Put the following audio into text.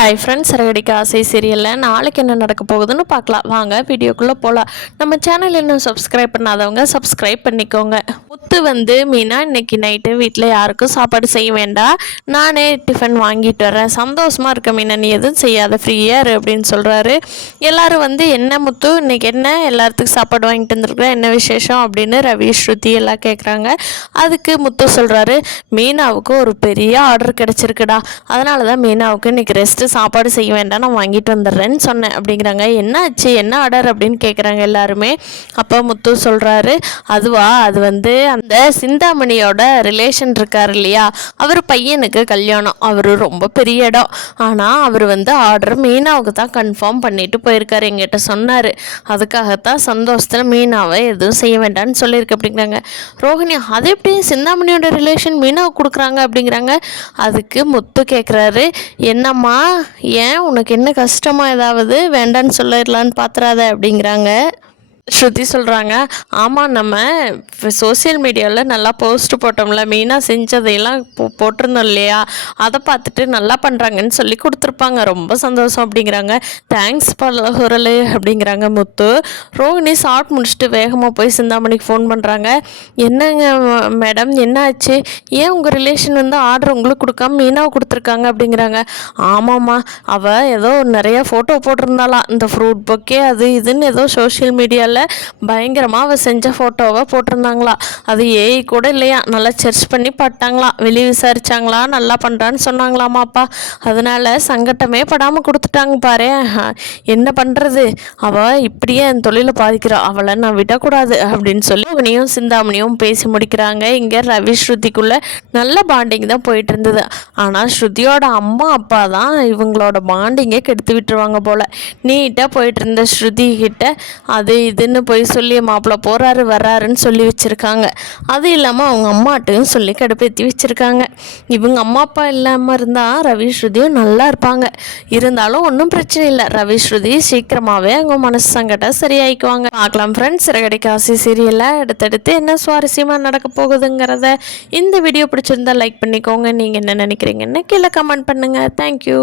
Hi friends, Siragadikka ஆசை சீரியலில் நாளைக்கு என்ன நடக்க போகுதுன்னு பார்க்கலாம். வாங்க வீடியோக்குள்ளே போகலாம். நம்ம சேனல் இன்னும் சப்ஸ்கிரைப் பண்ணாதவங்க சப்ஸ்கிரைப் பண்ணிக்கோங்க. முத்து வந்து மீனா இன்னைக்கு நைட்டு வீட்டில் யாருக்கும் சாப்பாடு செய்ய வேண்டாம், நானே டிஃபன் வாங்கிட்டு வரேன், சந்தோஷமாக இருக்க மீனா, நீ எதுவும் செய்யாத, ஃப்ரீயாக இரு அப்படின்னு சொல்கிறாரு. எல்லோரும் வந்து என்ன முத்து இன்னைக்கு என்ன எல்லாத்துக்கும் சாப்பாடு வாங்கிட்டு வந்துருக்குறேன், என்ன விசேஷம் அப்படின்னு ரவி ஸ்ருதி எல்லாம் கேட்குறாங்க. அதுக்கு முத்து சொல்கிறாரு, மீனாவுக்கு ஒரு பெரிய ஆர்டர் கிடச்சிருக்குடா, அதனால தான் மீனாவுக்கு இன்னைக்கு ரெஸ்ட், சாப்பாடு செய்ய வேண்டாம், நான் வாங்கிட்டு வந்துடுறேன்னு சொன்னேன் அப்படிங்கிறாங்க. என்ன ஆச்சு, என்ன ஆர்டர் அப்படின்னு கேட்குறாங்க எல்லாருமே. அப்போ முத்து சொல்கிறாரு, அதுவா, அது வந்து அந்த சிந்தாமணியோட ரிலேஷன் இருக்கார் இல்லையா, அவர் பையனுக்கு கல்யாணம், அவர் ரொம்ப பெரிய இடம், ஆனால் அவர் வந்து ஆர்டர் மீனாவுக்கு தான் கன்ஃபார்ம் பண்ணிட்டு போயிருக்காரு, எங்கிட்ட சொன்னார், அதுக்காகத்தான் சந்தோஷத்தில் மீனாவை எதுவும் செய்ய வேண்டாம்னு சொல்லியிருக்கு அப்படிங்கிறாங்க. ரோஹிணி, அது எப்படி சிந்தாமணியோட ரிலேஷன் மீனாவுக்கு கொடுக்குறாங்க அப்படிங்கிறாங்க. அதுக்கு முத்து கேட்குறாரு, என்னம்மா, ஏன் உனக்கு என்ன கஷ்டமா, ஏதாவது வேண்டான்னு சொல்லிடலான்னு பார்த்துறாத அப்படிங்கிறாங்க. ஸ்ருதி சொல்கிறாங்க, ஆமாம், நம்ம சோசியல் மீடியாவில் நல்லா போஸ்ட் போட்டோம்ல, மெயினாக செஞ்சதையெல்லாம் போட்டிருந்தோம் இல்லையா, அதை பார்த்துட்டு நல்லா பண்ணுறாங்கன்னு சொல்லி கொடுத்துருப்பாங்க, ரொம்ப சந்தோஷம் அப்படிங்கிறாங்க. தேங்க்ஸ் பலகுரல் அப்படிங்கிறாங்க முத்து. ரோஹிணி சாப்பிட்டு முடிச்சுட்டு வேகமாக போய் சிந்தாமணிக்கு ஃபோன் பண்ணுறாங்க. என்னங்க மேடம், என்ன ஆச்சு, ஏன் உங்கள் ரிலேஷன் வந்து ஆர்டர் உங்களுக்கு கொடுக்காம மீனாவை கொடுத்துருக்காங்க அப்படிங்கிறாங்க. ஆமாம்மா, அவள் ஏதோ நிறைய ஃபோட்டோ போட்டிருந்தாலாம், இந்த ஃப்ரூட் பொக்கே அது இதுன்னு ஏதோ சோஷியல் மீடியாவில் பயங்கரமாக அவள் செஞ்ச ஃபோட்டோவை போட்டிருந்தாங்களா, அது ஏஐ கூட இல்லையா, நல்லா சர்ச் பண்ணி பார்த்தாங்களாம், வெளியே விசாரிச்சாங்களா, நல்லா பண்ணுறான்னு சொன்னாங்களாமாப்பா, அதனால் சங்கட்டமே படாமல் கொடுத்துட்டாங்க பாரு, என்ன பண்ணுறது, அவள் இப்படியே என் தொழிலை பாதிக்கிறா, அவளை நான் விடக்கூடாது அப்படின்னு சொல்லி அவனையும் சிந்தாமணியும் பேசி முடிக்கிறாங்க. இங்கே ரவி ஸ்ருதிக்குள்ளே நல்ல பாண்டிங் தான் போயிட்டு இருந்தது, ஆனால் ஸ்ருதியோட அம்மா அப்பா தான் இவங்களோட பாண்டிங்கை கெடுத்து விட்டுருவாங்க போல். நீட்டாக போயிட்டு இருந்த ஸ்ருதி கிட்ட அது இதுன்னு போய் சொல்லி மாப்பிள்ளை போகிறாரு வர்றாருன்னு சொல்லி வச்சுருக்காங்க. அது இல்லாமல் அவங்க அம்மாட்டையும் சொல்லி கடுப்பேற்றி வச்சுருக்காங்க. இவங்க அம்மா அப்பா இல்லாமல் இருந்தால் ரவி ஸ்ருதியும் நல்லா இருப்பாங்க. இருந்தாலும் ஒன்றும் பிரச்சனை இல்லை, ரவி ஸ்ருதி சீக்கிரமாகவே அவங்க மனசு சங்கடம் சரியாயிக்குவாங்க. பார்க்கலாம் ஃப்ரெண்ட்ஸ், சிறகடிக்க ஆசை சீரியலில் அடுத்தடுத்து என்ன சுவாரஸ்யமாக நடக்க போகுதுங்கிறத. இந்த வீடியோ பிடிச்சிருந்தா லைக் பண்ணிக்கோங்க. நீங்கள் என்ன நினைக்கிறீங்கன்னு கீழே கமெண்ட் பண்ணுங்கள். தேங்க்யூ.